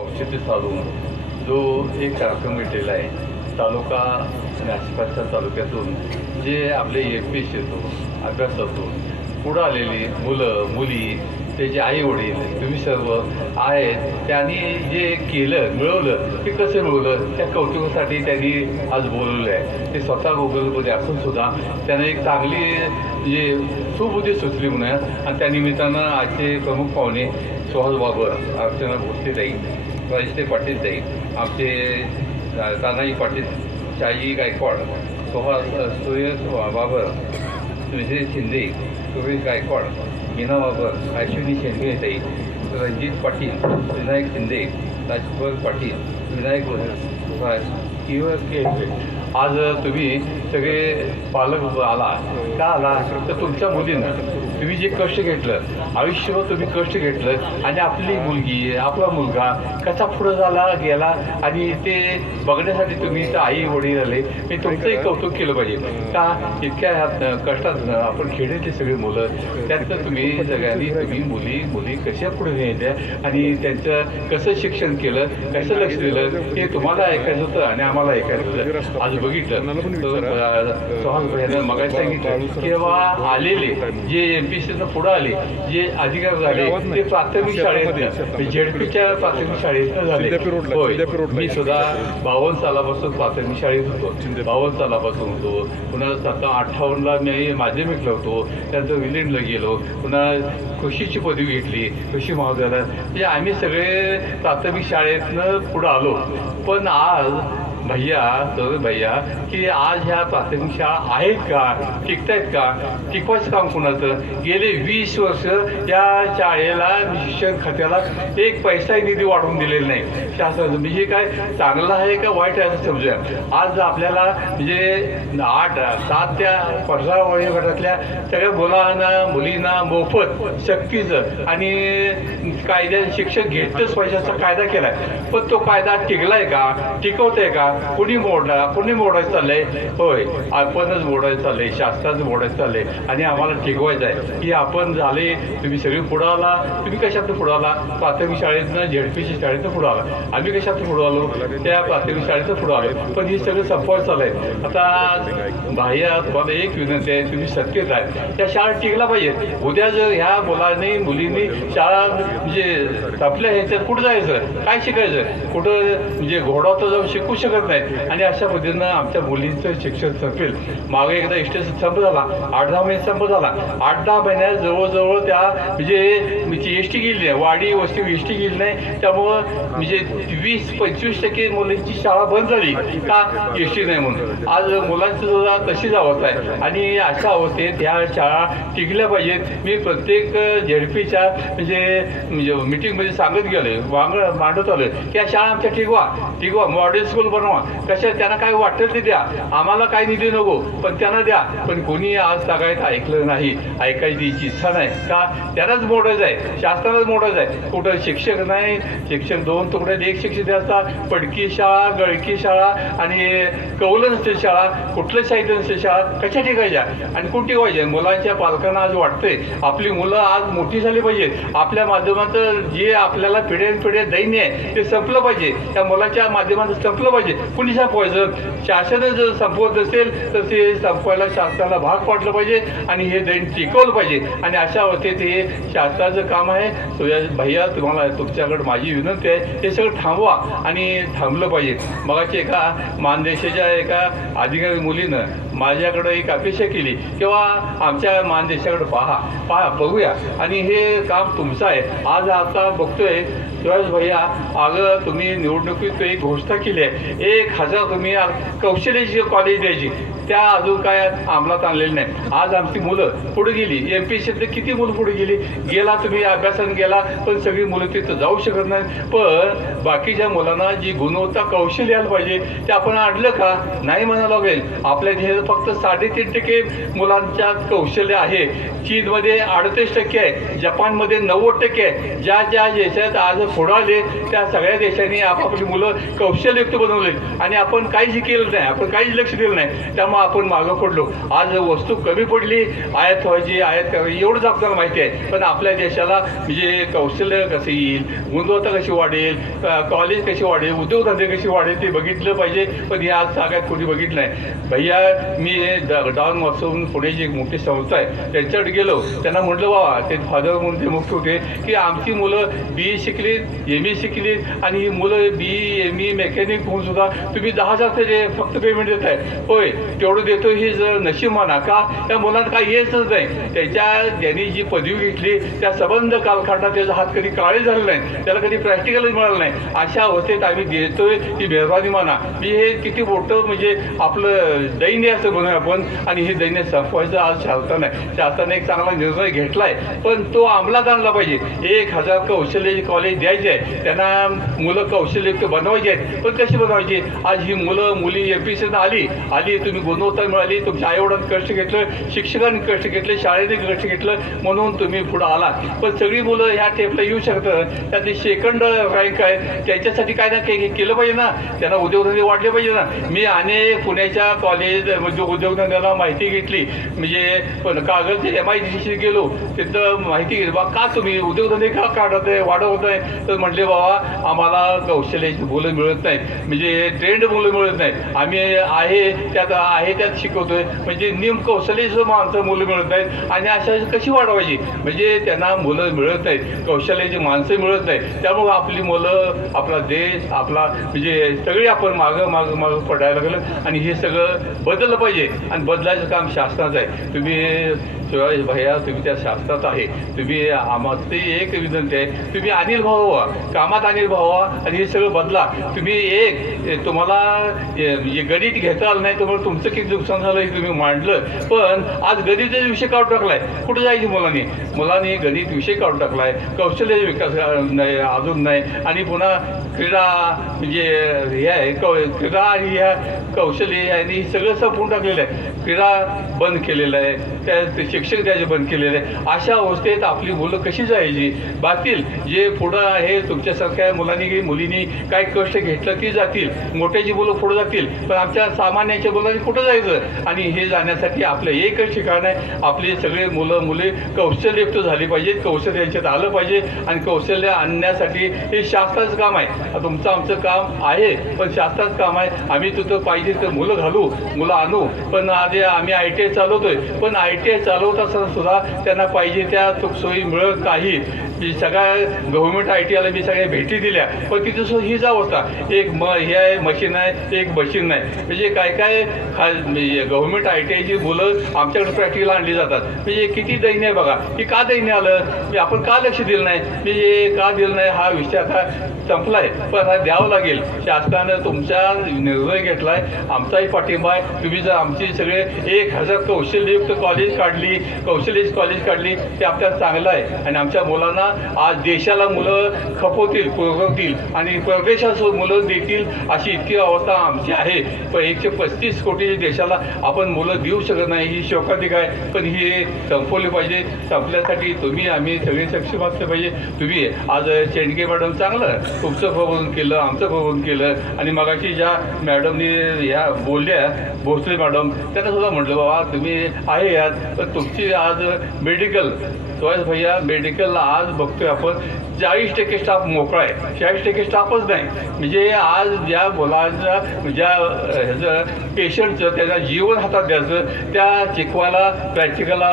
औषधे चालवून जो एक कार्यक्रम भेटलेला आहे तालुका आणि आसपासच्या तालुक्यातून जे आपले एम पी येतो अभ्यासातून पुढं आलेली मुलं मुली त्याचे आई वडील तुम्ही सर्व आहेत त्यांनी जे केलं मिळवलं ते कसं मिळवलं त्या कौतुकासाठी त्यांनी आज बोलवलं आहे ते स्वतः गुगलमध्ये असून सुद्धा त्यांना एक चांगली जे सुबुद्धी सुचली म्हणून आणि त्या निमित्तानं आजचे प्रमुख पाहुणे सुहास बाबर अर्चना भोसलेताई राजते पाटील ताई आमचे तानाजी पाटील शाही गायकवाड सुहास सुयश बाबर विजय शिंदे सुरेश गायकवाड मीना बाबर अश्विनी शेंडगे ताई रणजित पाटील विनायक शिंदे राजभर पाटील विनायक आज तुम्ही सगळे पालक आला का आला तर तुमच्या मुलीनं तुम्ही जे कष्ट घेतलं आयुष्यभर तुम्ही कष्ट घेतलं आणि आपली मुलगी आपला मुलगा कसा पुढं झाला गेला आणि ते बघण्यासाठी तुम्ही इथं आई वडील आले हे तुमचंही कौतुक केलं पाहिजे. का इतक्या ह्यात कष्टात आपण खेड्यातली सगळी मुलं त्यातनं तुम्ही सगळ्यांनी तुम्ही मुली मुली कशा पुढे न्यायच्या आणि त्यांचं कसं शिक्षण केलं कसं लक्ष दिलं हे तुम्हाला ऐकायचं होतं आणि आम्हाला ऐकायचं आज बघितलं. मगाशी सांगितलं बाबा आलेले जे एम पी सीनं पुढं आले जे अधिकार झाले ते प्राथमिक शाळेत झेडपीच्या प्राथमिक शाळेत झाले. होय. मी सुद्धा बावन्न सालापासून प्राथमिक शाळेत होतो. बावन्न सालापासून होतो. पुन्हा सत्ता अठ्ठावन्नला मी माध्यमिकला होतो. त्यानंतर विलिंडला गेलो. पुन्हा कृषीची पदवी घेतली कृषी महाविद्यालयात म्हणजे आम्ही सगळे प्राथमिक शाळेतनं पुढं आलो. पण आज 大儿 भैया तर भैया की आज ह्या प्राथमिक शाळा आहेत का टिकतायत का टिकवायचं काम कुणाचं गेले वीस वर्ष या शाळेला शिक्षण खात्याला एक पैसाही निधी वाढवून दिलेला नाही. शासनाचं म्हणजे काय चांगलं आहे का वाईट आहे असं समजूया. आज आपल्याला म्हणजे आठ सात त्या पंधरा वयोगटातल्या सगळ्या मुलांना मुलींना मोफत सक्तीचं आणि कायद्या शिक्षण घेतच पैशाचा कायदा केलाय. पण तो कायदा टिकलाय का? टिकवतोय का? कुणी मोडला? कुणी मोडायचं चाललंय? होय. आपणच मोडायचं चाललंय. शास्त्राचं मोडायचं चाललंय. आणि आम्हाला टिकवायचं आहे. की आपण झाले तुम्ही सगळे पुढं आला. तुम्ही कशातून पुढं आला? प्राथमिक शाळेतनं झेडपीच्या शाळेतनं पुढं आला. आम्ही कशातून पुढं आलो? त्या प्राथमिक शाळेचं पुढं आलो. पण हे सगळं संपवायचं चाललंय. आता बाह्य तुम्हाला एक विनंती आहे. तुम्ही सत्तेत आहे त्या शाळा टिकला पाहिजे उद्या जर ह्या मुलांनी मुलींनी शाळा म्हणजे आपल्या ह्याच्यात कुठं जायचं? काय शिकायचं? कुठं म्हणजे घोडा तर जाऊन शिकू शकत नाही आणि अशा पद्धतीनं आमच्या मुलींचं शिक्षण संपेल. मागे एकदा इष्ट संप झाला. आठ दहा महिने संप झाला. आठ दहा महिन्यात जवळजवळ त्या म्हणजे एस टी गेली नाही वाडी वस्ती एस टी गेली नाही. त्यामुळं म्हणजे वीस पंचवीस टक्के मुलींची शाळा बंद झाली का एस टी नाही म्हणून. आज मुलांची सुद्धा तशीच अवस्था आहे. आणि अशा अवस्थेत ह्या शाळा टिकल्या पाहिजेत. मी प्रत्येक झेडपीच्या म्हणजे म्हणजे मिटिंगमध्ये सांगत गेलो वांग मांडत आलो की या शाळा आमच्या टिकवा. टिकवा. मॉडेल स्कूल बनवा. कशा त्यांना काय वाटेल ते द्या. आम्हाला काय निधी नको पण त्यांना द्या. पण कोणी आज सगळ्यात ऐकलं नाही ऐकायची इच्छा नाही. का? त्यांनाच मोडायचं आहे. शासनालाच मोडायचं आहे. कुठं शिक्षक नाही शिक्षक दोन तुकड्यात एक शिक्षक असतात. पडकी शाळा गळकी शाळा आणि कौलन शाळा कुठलं साहित्य नसते शाळा कशा टिकायच्या आणि कुठे टिकवायच्या मुलांच्या पालकांना आज वाटतंय. आपली मुलं आज मोठी झाली पाहिजे. आपल्या माध्यमाचं जे आपल्याला पिढ्यान पिढ्या दैन्य आहे ते संपलं पाहिजे. त्या मुलाच्या माध्यमातून संपलं पाहिजे. कुणी संपवायचं शासन जर संपवत नसेल तर ते संपवायला शासनाला भाग पाडलं पाहिजे आणि हे दैन टिकवलं पाहिजे. आणि अशा अवस्थेत हे शासनाचं काम आहे. भैया तुम्हाला तुमच्याकडे माझी विनंती आहे हे सगळं थांबवा आणि थांबलं पाहिजे. मगाची एका मानदेशाच्या एका अधिकारी मुलीनं माझ्याकडं एक अपेक्षा केली. किंवा आमच्या मानदेशाकडे पहा पहा बघूया. आणि हे काम तुमचं आहे. आज आता बघतोय सुरेश भैया अगं तुम्ही निवडणुकीत एक घोषणा केली आहे. एक हजार तुम्ही कौशल्याची कॉलेज द्यायची. त्या अजून काय अंमलात आणलेल्या नाही आज आमची मुलं पुढे गेली. एम पी सीतले किती मुलं पुढे गेली? गेला तुम्ही अभ्यासानं गेला पण सगळी मुलं तिथं जाऊ शकत नाही. पण बाकीच्या मुलांना जी गुणवत्ता कौशल्य यायला पाहिजे ते आपण आणलं का? नाही म्हणायला लागेल. आपल्या देशात फक्त साडेतीन टक्के मुलांच्या कौशल्य आहे. चीनमध्ये अडतीस टक्के आहे. जपानमध्ये नव्वद टक्के आहे. ज्या ज्या देशात आज पुढं आले त्या सगळ्या देशांनी आपापली मुलं कौशल्ययुक्त बनवले आणि आपण काहीच केलं नाही. आपण काहीच लक्ष दिलं नाही. त्यामुळे आपण मागं पडलो. आज वस्तू कमी पडली आयात व्हायची आयात करायची एवढंच आपल्याला माहिती आहे. पण आपल्या देशाला म्हणजे कौशल्य कसं येईल गुणवत्ता कशी वाढेल कॉलेज कशी वाढेल उद्योगधंदे कशी वाढेल ते बघितलं पाहिजे. पण हे आज सगळ्यात कोणी बघितलं नाही. भैया मी ड- डॉन वाचून पुण्याची एक मोठी संस्था आहे. त्यांच्याकडे गेलो. त्यांना म्हटलं बाबा ते फादर म्हणून ते मुक्त होते की आमची मुलं बी ए शिकलीत एम ए शिकलीत आणि ही मुलं बी एम ई मेकॅनिक होऊन सुद्धा तुम्ही दहा हजार तरी फक्त पेमेंट देत आहे होय तेवढं देतो ही जर नशीब म्हणा का त्या मुलांना काही येतच नाही. त्याच्या ज्यांनी जी पदवी घेतली त्या संबंध कालखंडात त्याचा हात कधी काळे झाले नाही त्याला कधी प्रॅक्टिकलच मिळालं नाही. अशा अवस्थेत आम्ही देतोय ही मेहरबानी म्हणा. मी हे किती मोठं म्हणजे आपलं दैन्य असं म्हणूया आपण आणि हे दैन्य संपवायचं आज शासनाने शासनाने एक चांगला निर्णय घेतलाय पण तो अंमलात आणला पाहिजे. एक हजार कौशल्य कॉलेज द्यायचे आहे त्यांना मुलं कौशल्ययुक्त बनवायचे आहेत. पण कशी बनवायची? आज ही मुलं मुली एम पी सीनं आली आली तुम्ही गुणवत्ता मिळाली तुमच्या आईवडिलांनी कष्ट घेतलं शिक्षकांनी कष्ट घेतले शाळेने कष्ट घेतलं म्हणून तुम्ही पुढं आला पण सगळी मुलं ह्या टेपला येऊ शकतात. त्यातली सेकंड रँक आहे. त्याच्यासाठी काय ना काही केलं पाहिजे ना. त्यांना उद्योगधंदे वाढले पाहिजे ना. मी अनेक पुण्याच्या कॉलेज म्हणजे उद्योगधंद्याला माहिती घेतली. म्हणजे पण कागद एम आय डी गेलो तिथं माहिती घेतली. बा का तुम्ही उद्योगधंदे का काढत आहे वाढवत आहे तर म्हटले बाबा आम्हाला कौशल्याची मुलं मिळत नाहीत. म्हणजे ट्रेंड मुलं मिळत नाही आम्ही आहे त्यात आहे त्यात शिकवतोय. म्हणजे निम कौशल्याचं माणसं मुलं मिळत नाहीत. आणि अशा कशी वाढवायची? म्हणजे त्यांना मुलं मिळत नाहीत. कौशल्याची माणसं मिळत नाहीत. त्यामुळं आपली मुलं आपला देश आपला म्हणजे सगळी आपण मागं मागं मागं पडायला लागलं. आणि हे सगळं बदललं पाहिजे. आणि बदलायचं काम शासनाचं आहे. तुम्ही शिवाय भैया तुम्ही त्या शास्त्रात आहे. तुम्ही आम्हाला एक विनंती आहे. तुम्ही अनिल भाऊ व्हा. कामात अनिल भाऊ व्हा आणि हे सगळं बदला. तुम्ही एक तुम्हाला म्हणजे गणित घेता आलं नाही तुम्हाला तुमचं किती नुकसान झालं हे तुम्ही मांडलं. पण आज गणिताचा विषय काढून टाकलाय. कुठं जायची मुलांनी? मुलांनी गणित विषय काढून टाकलाय. कौशल्य विकास नाही अजून नाही. आणि पुन्हा क्रीडा म्हणजे हे आहे कौ क्रीडा आणि ह्या कौशल्य आणि हे सगळं संपवून टाकलेलं आहे. क्रीडा बंद केलेलं आहे. त्या शिक्षक द्यायचे बंद केलेले अशा अवस्थेत आपली मुलं कशी जायची? बातील जे पुढं आहे तुमच्यासारख्या मुलांनी मुलींनी काय कष्ट घेतलं ती जातील. मोठ्याची मुलं पुढं जातील. पण आमच्या सामान्याच्या मुलांनी कुठं जायचं? आणि हे जाण्यासाठी आपलं एकच ठिकाण आहे. आपली सगळे मुलं मुले कौशल्ययुक्त झाली पाहिजेत. कौशल्य यांच्यात आलं पाहिजे. आणि कौशल्य आणण्यासाठी हे शास्त्राचं काम आहे. तुमचं आमचं काम आहे पण शास्त्राचं काम आहे. आम्ही तिथं पाहिजे तर मुलं घालू मुलं आणू. पण आधी आम्ही आय टी आय चालवतोय. पण आय टी आय चालव चालवत असताना सुद्धा त्यांना पाहिजे त्या सुखसोयी मिळत काही. सगळ्या गव्हर्नमेंट आय टी आयला मी सगळ्या भेटी दिल्या. पण तिथं सुद्धा हीच अवस्था एक म हे आहे मशीन आहे एक मशीन नाही. म्हणजे काय काय खा गव्हर्नमेंट आय टी आयची मुलं आमच्याकडे प्रॅक्टिकल आणली जातात. म्हणजे किती दैन्य आहे बघा. की का दैन्य आलं? म्हणजे आपण का लक्ष दिलं नाही? म्हणजे का दिलं नाही? हा विषय आता संपलाय. पण हा द्यावं लागेल. शासनानं तुमचा निर्णय घेतलाय. आमचाही पाठिंबा आहे. तुम्ही जर आमची सगळे एक हजार कौशल्ययुक्त कॉलेज काढली कौशल्य कॉलेज काढली ते आपल्याला चांगलं आहे. आणि आमच्या मुलांना आज देशाला मुलं खपवतील पुरवतील आणि परदेशात मुलं देतील अशी इतकी अवस्था आमची आहे. पण एकशे पस्तीस कोटी देशाला आपण मुलं देऊ शकत नाही ही शोकाधिक आहे. पण ही संपवली पाहिजे संपल्यासाठी तुम्ही आम्ही सगळे सक्षम असले पाहिजे. तुम्ही आज शेंडके मॅडम चांगलं तुमचं प्रबोधन केलं आमचं प्रबोधन केलं. आणि मगाशी ज्या मॅडमनी ह्या बोलल्या भोसले मॅडम त्यांना सुद्धा म्हटलं बाबा तुम्ही आहे यात पण तुमची आज मेडिकल सुहास भैया मेडिकल आज बघतोय आपण. चाळीस टक्के स्टाफ मोकळा आहे. चाळीस टक्के स्टाफच नाही. म्हणजे आज ज्या मुलांचा ज्या ह्याचं पेशंटचं त्याला जीवन हातात द्यायचं त्या शिकवायला प्रॅक्टिकलला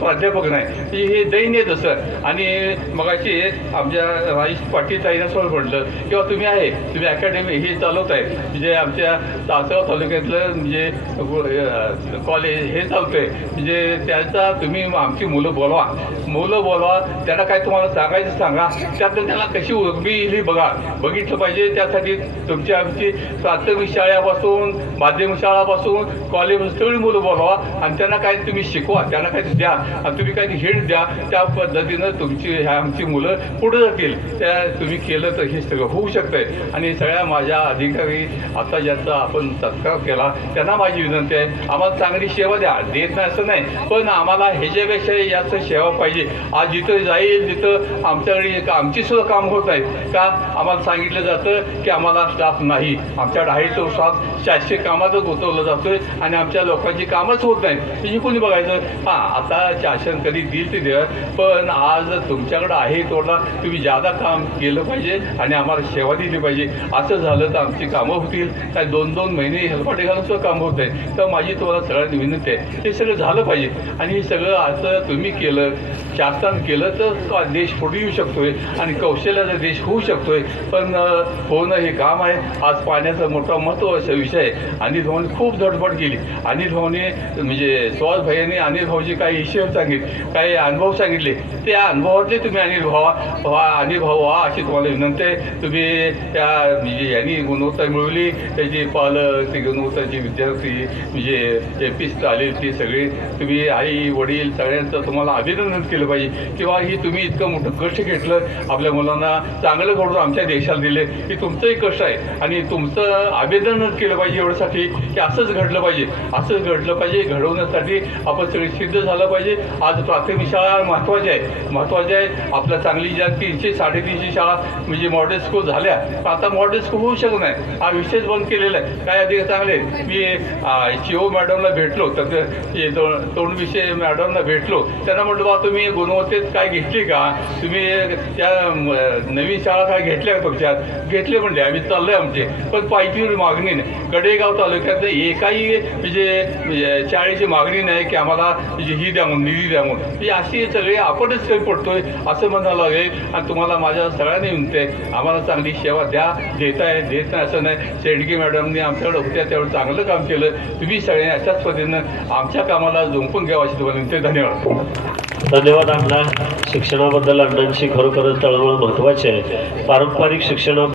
प्राध्यापक नाही. म्हणजे हे दैन्य तसं. आणि मगाशी आमच्या राजेश पाटील ताईनं सुद्धा म्हटलं किंवा तुम्ही आहे तुम्ही अकॅडमी हे चालवत आहे. म्हणजे आमच्या तासगाव तालुक्यातलं म्हणजे कॉलेज हे चालतं आहे म्हणजे त्याचा तुम्ही आमची मुलं बोलवा. मुलं बोलवा त्यांना काय तुम्हाला सांगायचं सांगा. त्यातून त्यांना कशी उर्मी येईल हे बघा. बघितलं पाहिजे त्यासाठी तुमची आमची प्राथमिक शाळेपासून माध्यमिक शाळापासून कॉलेज सगळी मुलं बोलवा आणि त्यांना काय तुम्ही शिकवा त्यांना काय द्या. आणि तुम्ही काही हिंट द्या त्या पद्धतीनं तुमची ह्या आमची मुलं पुढे जातील. त्या तुम्ही केलं तर हे सगळं होऊ शकतंय. आणि सगळ्या माझ्या अधिकारी आता ज्यांचा आपण सत्कार केला त्यांना माझी विनंती आहे. आम्हाला चांगली सेवा द्या. देत नाही असं नाही. पण पण आम्हाला ह्याच्यापेक्षा याचं सेवा पाहिजे. आज जिथं जाईल तिथं आमच्याकडे आमची सुद्धा काम होत नाहीत का? आम्हाला सांगितलं जातं की आम्हाला स्टाफ नाही. आमच्याकडे आहे तो स्टाफ शासकीय कामातच गुंतवलं जातोय आणि आमच्या लोकांची कामच होत नाहीत म्हणजे कोणी बघायचं? हां आता शासन कधी देईल ते द्या पण आज तुमच्याकडं आहे तोडला तुम्ही जादा काम केलं पाहिजे आणि आम्हाला सेवा दिली पाहिजे. असं झालं तर आमची कामं होतील. काय दोन दोन महिने हेलपाटे घालून सुद्धा काम होत नाही. तर माझी तुम्हाला सगळ्यात विनंती आहे. हे सगळं झालं पाहिजे. आणि हे सगळं असं तुम्ही केलं शासन केलं तर तो देश पुढे येऊ शकतोय आणि कौशल्याचा देश होऊ शकतोय. पण होणं हे काम आहे. आज पाण्याचा मोठा महत्त्वाचा विषय आहे. अनिल भाऊने खूप धडपड केली. अनिल भाऊने म्हणजे सुहास भाईने अनिल भाऊचे काही हिशेब सांगितले काही अनुभव सांगितले. त्या अनुभवातले तुम्ही अनिल भावा व्हा. अनिल भाऊ व्हा अशी तुम्हाला विनंती आहे. तुम्ही त्या म्हणजे यांनी गुणवत्ता मिळवली. त्याची पालक ते गुणवत्ताचे विद्यार्थी म्हणजे एपिस्ट आले ते सगळे. तुम्ही आई वडील सगळ्यांचं तुम्हाला अभिनंदन केलं पाहिजे. किंवा ही तुम्ही इतकं मोठं कष्ट घेतलं आपल्या मुलांना चांगलं घडून आमच्या देशाला दिले की तुमचंही कष्ट आहे. आणि तुमचं आवेदनच केलं पाहिजे एवढ्यासाठी की असंच घडलं पाहिजे. असंच घडलं पाहिजे घडवण्यासाठी आपण सगळे सिद्ध झालं पाहिजे. आज प्राथमिक शाळा महत्त्वाची आहे. महत्त्वाची आहे आपल्या चांगली ज्या तीनशे साडेतीनशे शाळा म्हणजे मॉडेल स्कूल झाल्या पण आता मॉडेल स्कूल होऊ शकत नाही. हा विषयच बंद केलेला आहे. काय अधिक चांगले मी शिओ मॅडमला भेटलो तर ते- दोन विषय मॅडमला भेटलो. त्यांना म्हटलं बा तुम्ही गुणवत्तेत काय घेतली का? तुम्ही त्या नवीन शाळा काय घेतल्या का घेतले म्हणले आम्ही चाललोय आमचे. पण पायथीवर मागणी नाही. कडेगाव तालुक्यात एकाही म्हणजे, म्हणजे शाळेची मागणी नाही की आम्हाला म्हणजे ही द्या म्हणून निधी द्या म्हणून. म्हणजे अशी सगळे आपणच पडतोय असं म्हणायला लागेल. आणि तुम्हाला माझ्या सगळ्यांनी विनंती आहे आम्हाला चांगली सेवा द्या देताय देत नाही असं नाही. शेडगे मॅडमने आमच्याकडे होत्या त्यावेळी चांगलं काम केलं. तुम्ही सगळ्यांनी अशाच पद्धतीनं आमच्या कामाला झोंपून घ्यावा अशी तुम्हाला विनंती धन्यवाद. धन्यवाद अण्णा शिक्षणाबद्दल अण्णांची खरोखरच तळमळ महत्त्वाची आहे. पारंपरिक शिक्षण